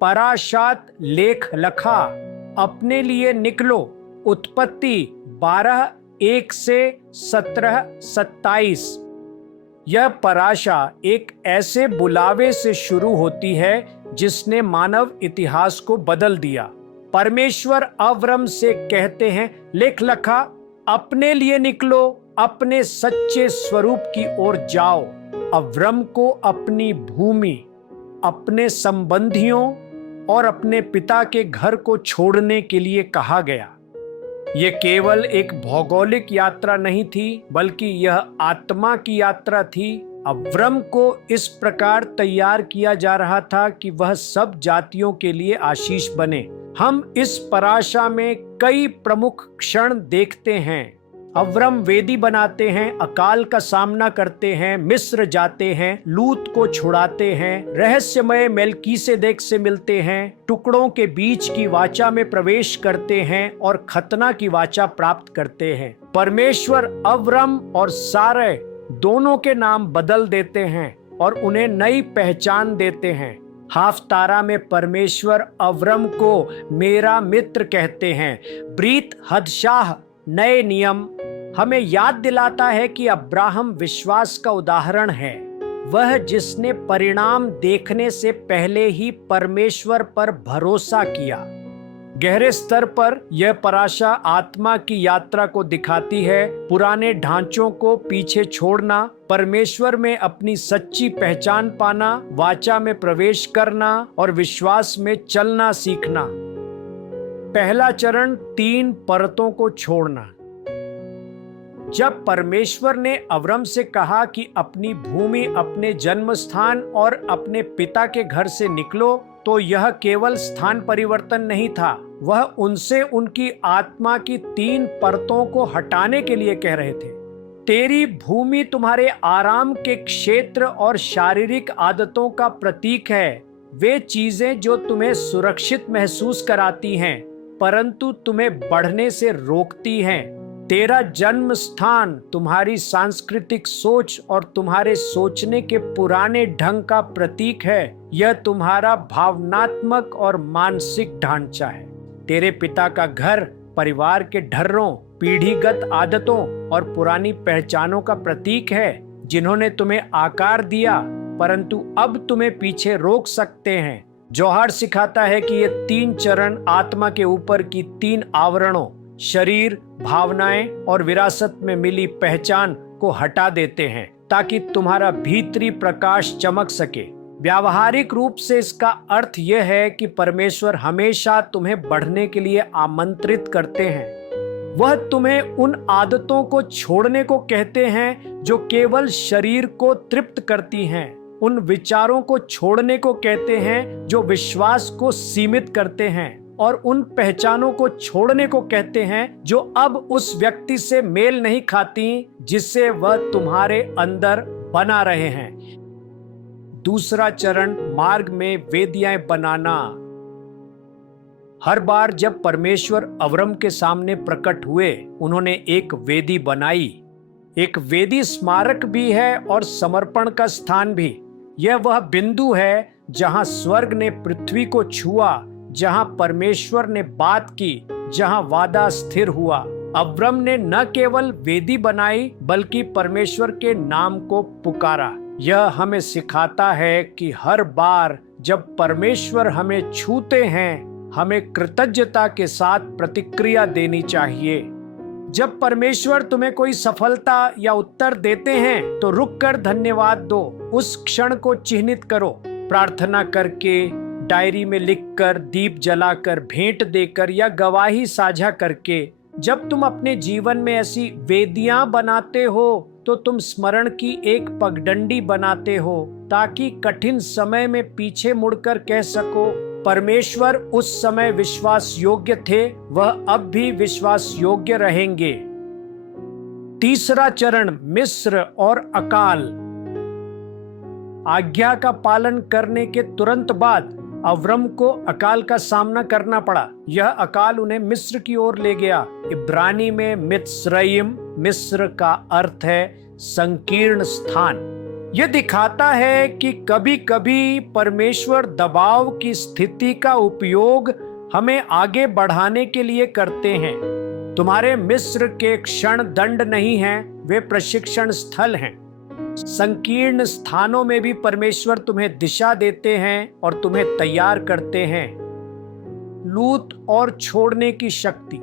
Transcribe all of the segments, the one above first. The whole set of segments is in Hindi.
पराशात लेख लखा, अपने लिए निकलो। उत्पत्ति 12:1-17-27। यह पराशा एक ऐसे बुलावे से शुरू होती है जिसने मानव इतिहास को बदल दिया। परमेश्वर अब्राम से कहते हैं, लेख लखा, अपने लिए निकलो, अपने सच्चे स्वरूप की ओर जाओ। अब्राम को अपनी भूमि, अपने संबंधियों और अपने पिता के घर को छोड़ने के लिए कहा गया। ये केवल एक भौगोलिक यात्रा नहीं थी, बल्कि यह आत्मा की यात्रा थी। अब्राम को इस प्रकार तैयार किया जा रहा था कि वह सब जातियों के लिए आशीष बने। हम इस पराशा में कई प्रमुख क्षण देखते हैं। अब्राम वेदी बनाते हैं, अकाल का सामना करते हैं, मिस्र जाते हैं, लूत को छुड़ाते हैं, रहस्यमय मेल्कीसेदेक से मिलते हैं, टुकड़ों के बीच की वाचा में प्रवेश करते हैं और खतना की वाचा प्राप्त करते हैं। परमेश्वर अब्राम और सारै दोनों के नाम बदल देते हैं और उन्हें नई पहचान देते हैं। हाफतारा में परमेश्वर अब्राम को मेरा मित्र कहते हैं। ब्रीत हदशाह नए नियम हमें याद दिलाता है कि अब्राहम विश्वास का उदाहरण है, वह जिसने परिणाम देखने से पहले ही परमेश्वर पर भरोसा किया। गहरे स्तर पर यह पराशा आत्मा की यात्रा को दिखाती है। पुराने ढांचों को पीछे छोड़ना, परमेश्वर में अपनी सच्ची पहचान पाना, वाचा में प्रवेश करना और विश्वास में चलना सीखना। पहला चरण 3 परतों को छोड़ना। जब परमेश्वर ने अब्राम से कहा कि अपनी भूमि, अपने जन्म स्थान और अपने पिता के घर से निकलो, तो यह केवल स्थान परिवर्तन नहीं था, वह उनसे उनकी आत्मा की 3 परतों को हटाने के लिए कह रहे थे। तेरी भूमि तुम्हारे आराम के क्षेत्र और शारीरिक आदतों का प्रतीक है, वे चीजें जो तुम्हें सुरक्षित महसूस कराती हैं परंतु तुम्हें बढ़ने से रोकती हैं। तेरा जन्म स्थान तुम्हारी सांस्कृतिक सोच और तुम्हारे सोचने के पुराने ढंग का प्रतीक है। यह तुम्हारा भावनात्मक और मानसिक ढांचा है। तेरे पिता का घर परिवार के ढर्रों, पीढ़ीगत आदतों और पुरानी पहचानों का प्रतीक है, जिन्होंने तुम्हें आकार दिया परंतु अब तुम्हें पीछे रोक सकते हैं। जोहार सिखाता है कि ये 3 चरण आत्मा के ऊपर की 3 आवरणों, शरीर, भावनाएं और विरासत में मिली पहचान को हटा देते हैं ताकि तुम्हारा भीतरी प्रकाश चमक सके। व्यावहारिक रूप से इसका अर्थ यह है कि परमेश्वर हमेशा तुम्हें बढ़ने के लिए आमंत्रित करते हैं। वह तुम्हें उन आदतों को छोड़ने को कहते हैं जो केवल शरीर को तृप्त करती हैं, उन विचारों को छोड़ने को कहते हैं जो विश्वास को सीमित करते हैं, और उन पहचानों को छोड़ने को कहते हैं जो अब उस व्यक्ति से मेल नहीं खाती जिससे वह तुम्हारे अंदर बना रहे हैं। दूसरा चरण मार्ग में वेदियां बनाना। हर बार जब परमेश्वर अब्राम के सामने प्रकट हुए, उन्होंने एक वेदी बनाई। एक वेदी स्मारक भी है और समर्पण का स्थान भी। यह वह बिंदु है जहां स्वर्ग ने पृथ्वी को छुआ, जहां परमेश्वर ने बात की, जहां वादा स्थिर हुआ। अब्राम ने न केवल वेदी बनाई बल्कि परमेश्वर के नाम को पुकारा। यह हमें सिखाता है कि हर बार जब परमेश्वर हमें छूते हैं, हमें कृतज्ञता के साथ प्रतिक्रिया देनी चाहिए। जब परमेश्वर तुम्हें कोई सफलता या उत्तर देते हैं तो रुककर धन्यवाद दो। उस क्षण को चिन्हित करो, प्रार्थना करके, डायरी में लिखकर, दीप जलाकर, भेंट देकर या गवाही साझा करके। जब तुम अपने जीवन में ऐसी वेदियां बनाते हो तो तुम स्मरण की एक पगडंडी बनाते हो ताकि कठिन समय में पीछे मुड़कर कह सको, परमेश्वर उस समय विश्वास योग्य थे, वह अब भी विश्वास योग्य रहेंगे। तीसरा चरण मिस्र और अकाल। आज्ञा का पालन करने के तुरंत बाद अब्राम को अकाल का सामना करना पड़ा। यह अकाल उन्हें मिस्र की ओर ले गया। इब्रानी में मित्सरयिम, मिस्र का अर्थ है संकीर्ण स्थान। यह दिखाता है कि कभी कभी परमेश्वर दबाव की स्थिति का उपयोग हमें आगे बढ़ाने के लिए करते हैं। तुम्हारे मिस्र के क्षण दंड नहीं हैं, वे प्रशिक्षण स्थल हैं। संकीर्ण स्थानों में भी परमेश्वर तुम्हें दिशा देते हैं और तुम्हें तैयार करते हैं। लूत और छोड़ने की शक्ति।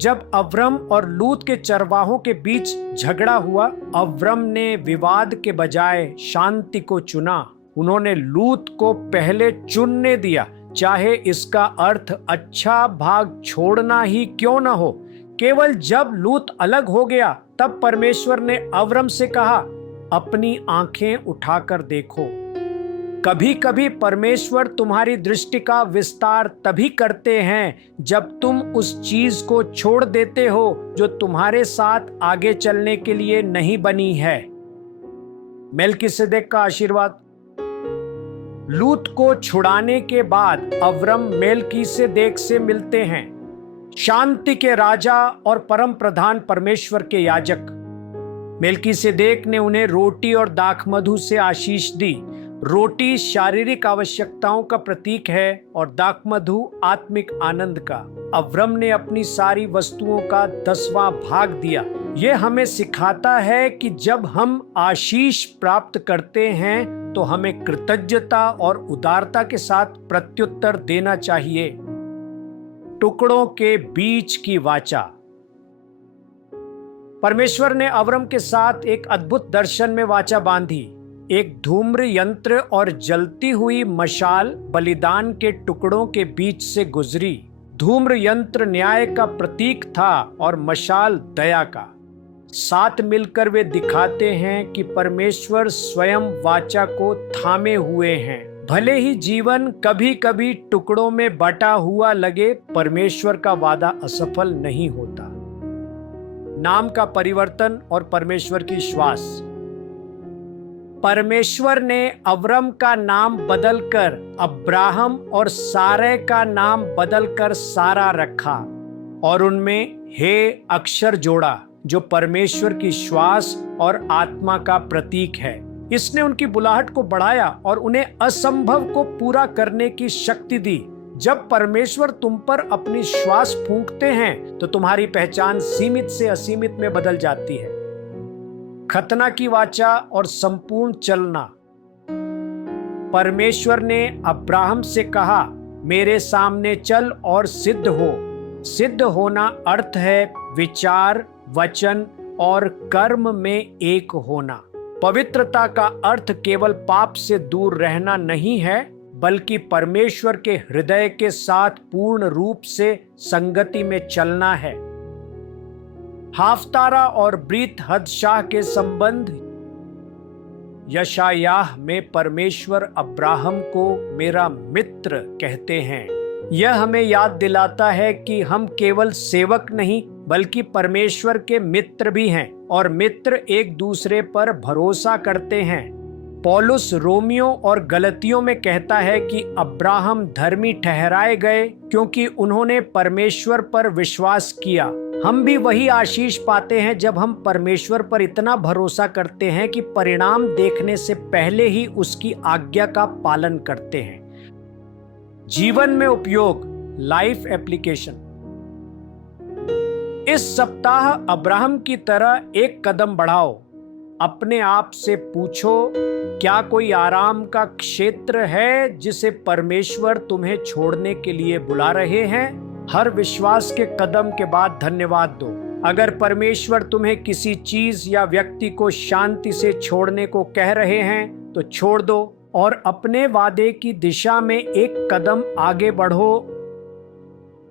जब अब्राम और लूत के चरवाहों के बीच झगड़ा हुआ, अब्राम ने विवाद के बजाय शांति को चुना। उन्होंने लूत को पहले चुनने दिया, चाहे इसका अर्थ अच्छा भाग छोड़ना ही क्यों न हो। केवल जब लूत अलग हो गया तब परमेश्वर ने अब्राम से कहा, अपनी आंखें उठाकर देखो। कभी कभी परमेश्वर तुम्हारी दृष्टि का विस्तार तभी करते हैं जब तुम उस चीज को छोड़ देते हो जो तुम्हारे साथ आगे चलने के लिए नहीं बनी है। मेल्किसेदेक का आशीर्वाद। लूत को छुड़ाने के बाद अब्राम मेल्किसेदेक से मिलते हैं, शांति के राजा और परम प्रधान परमेश्वर के याजक। मेल्किसेदेक ने उन्हें रोटी और दाखमधु से आशीष दी। रोटी शारीरिक आवश्यकताओं का प्रतीक है और दाखमधु आत्मिक आनंद का। अब्राम ने अपनी सारी वस्तुओं का 10वां भाग दिया। यह हमें सिखाता है कि जब हम आशीष प्राप्त करते हैं तो हमें कृतज्ञता और उदारता के साथ प्रत्युत्तर देना चाहिए। टुकड़ों के बीच की वाचा। परमेश्वर ने अब्राम के साथ एक अद्भुत दर्शन में वाचा बांधी। एक धूम्र यंत्र और जलती हुई मशाल बलिदान के टुकड़ों के बीच से गुजरी। धूम्र यंत्र न्याय का प्रतीक था और मशाल दया का। साथ मिलकर वे दिखाते हैं कि परमेश्वर स्वयं वाचा को थामे हुए हैं। भले ही जीवन कभी कभी टुकड़ों में बटा हुआ लगे, परमेश्वर का वादा असफल नहीं होता। नाम का परिवर्तन और परमेश्वर की श्वास। परमेश्वर ने अब्राम का नाम बदलकर अब्राहम और सारै का नाम बदलकर सारा रखा और उनमें हे अक्षर जोड़ा, जो परमेश्वर की श्वास और आत्मा का प्रतीक है। इसने उनकी बुलाहट को बढ़ाया और उन्हें असंभव को पूरा करने की शक्ति दी। जब परमेश्वर तुम पर अपनी श्वास फूंकते हैं तो तुम्हारी पहचान सीमित से असीमित में बदल जाती है। खतना की वाचा और संपूर्ण चलना। परमेश्वर ने अब्राहम से कहा, मेरे सामने चल और सिद्ध हो। सिद्ध होना अर्थ है विचार, वचन और कर्म में एक होना। पवित्रता का अर्थ केवल पाप से दूर रहना नहीं है, बल्कि परमेश्वर के हृदय के साथ पूर्ण रूप से संगति में चलना है। हाफतारा और ब्रीत हदशाह के संबंध। यशायाह में परमेश्वर अब्राहम को मेरा मित्र कहते हैं। यह हमें याद दिलाता है कि हम केवल सेवक नहीं बल्कि परमेश्वर के मित्र भी हैं और मित्र एक दूसरे पर भरोसा करते हैं। पौलुस रोमियो और गलतियों में कहता है कि अब्राहम धर्मी ठहराए गए क्योंकि उन्होंने परमेश्वर पर विश्वास किया। हम भी वही आशीष पाते हैं जब हम परमेश्वर पर इतना भरोसा करते हैं कि परिणाम देखने से पहले ही उसकी आज्ञा का पालन करते हैं। जीवन में उपयोग, लाइफ एप्लीकेशन। इस सप्ताह अब्राहम की तरह एक कदम बढ़ाओ। अपने आप से पूछो, क्या कोई आराम का क्षेत्र है जिसे परमेश्वर तुम्हें छोड़ने के लिए बुला रहे हैं? हर विश्वास के कदम के बाद धन्यवाद दो। अगर परमेश्वर तुम्हें किसी चीज या व्यक्ति को शांति से छोड़ने को कह रहे हैं तो छोड़ दो और अपने वादे की दिशा में एक कदम आगे बढ़ो,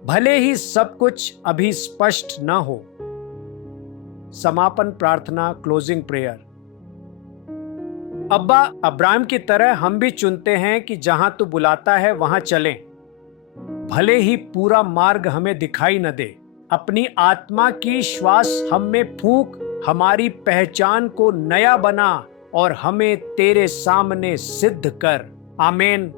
भले ही सब कुछ अभी स्पष्ट न हो। समापन प्रार्थना, क्लोजिंग प्रेयर। अब्बा, अब्राहम की तरह हम भी चुनते हैं कि जहां तू बुलाता है वहां चलें, भले ही पूरा मार्ग हमें दिखाई न दे। अपनी आत्मा की श्वास हम में फूंक, हमारी पहचान को नया बना और हमें तेरे सामने सिद्ध कर। आमीन।